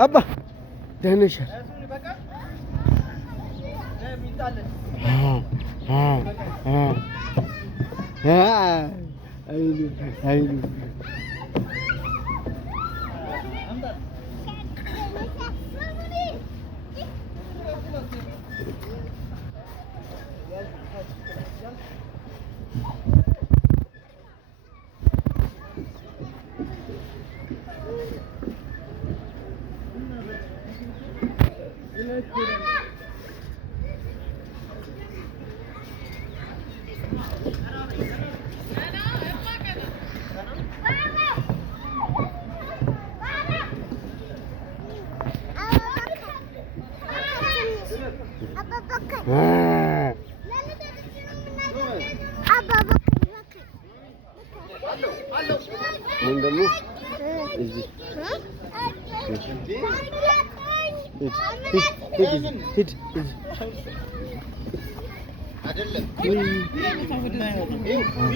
أبا دهنشر هاي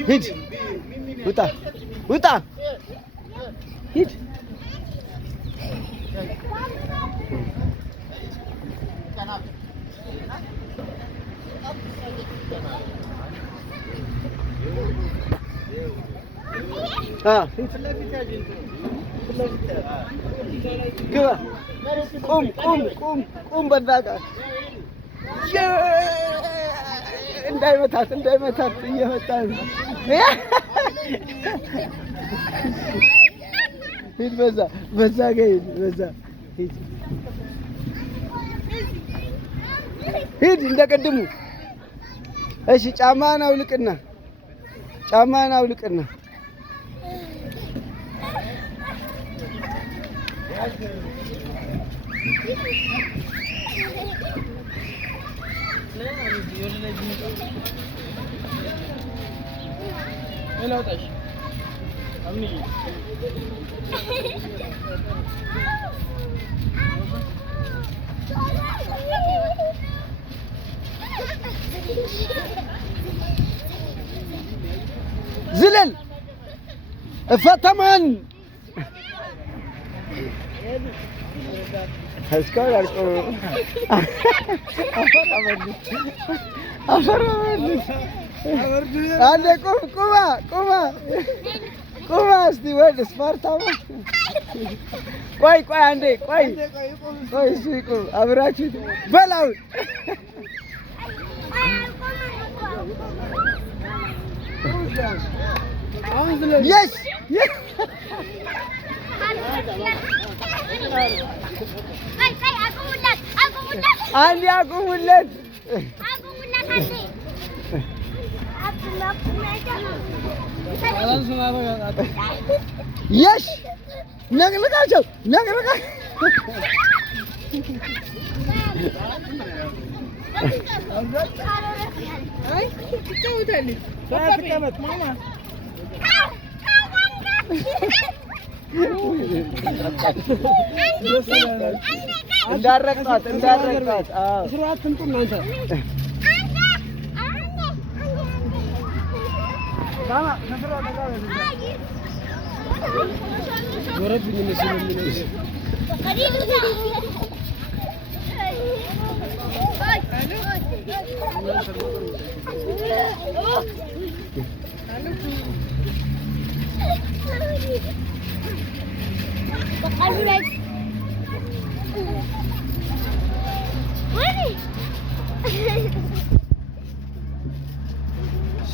هيد وطا وطا هيد كذا قوم قوم قوم قوم بداك እንዳይመታት እየመታ ነው። ሂድ በዛ ጋር ሂድ እንደቀድሙ። እሺ ጫማህን አውልቅና ዝለል እፈተማን እስካሁን አልቆመም። አፈራመልስ አንዴ ቁማ እስቲ ወደ ስፓርታማ ቆይ አንዴ ቆይ እሱ ይቁም። አብራችሁ በላው የስ አንዴ አቁሙለት። የሽ ነቅልቃቸው እንዳረቅጣት ስራት እንቱ እናንተ ማማ ነፍራ ተቃለ ወረብኝ ምን ሲል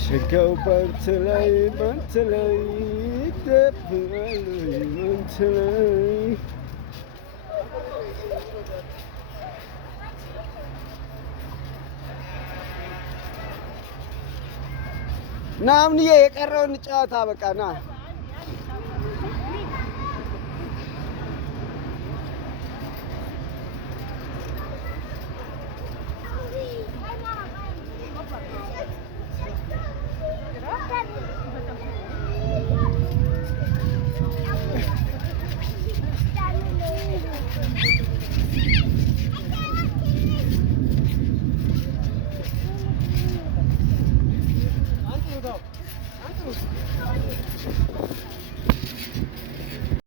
شكوا بنتلي دبلي بنتلي ናምንዬ የቀረውን ጨዋታ በቃ ና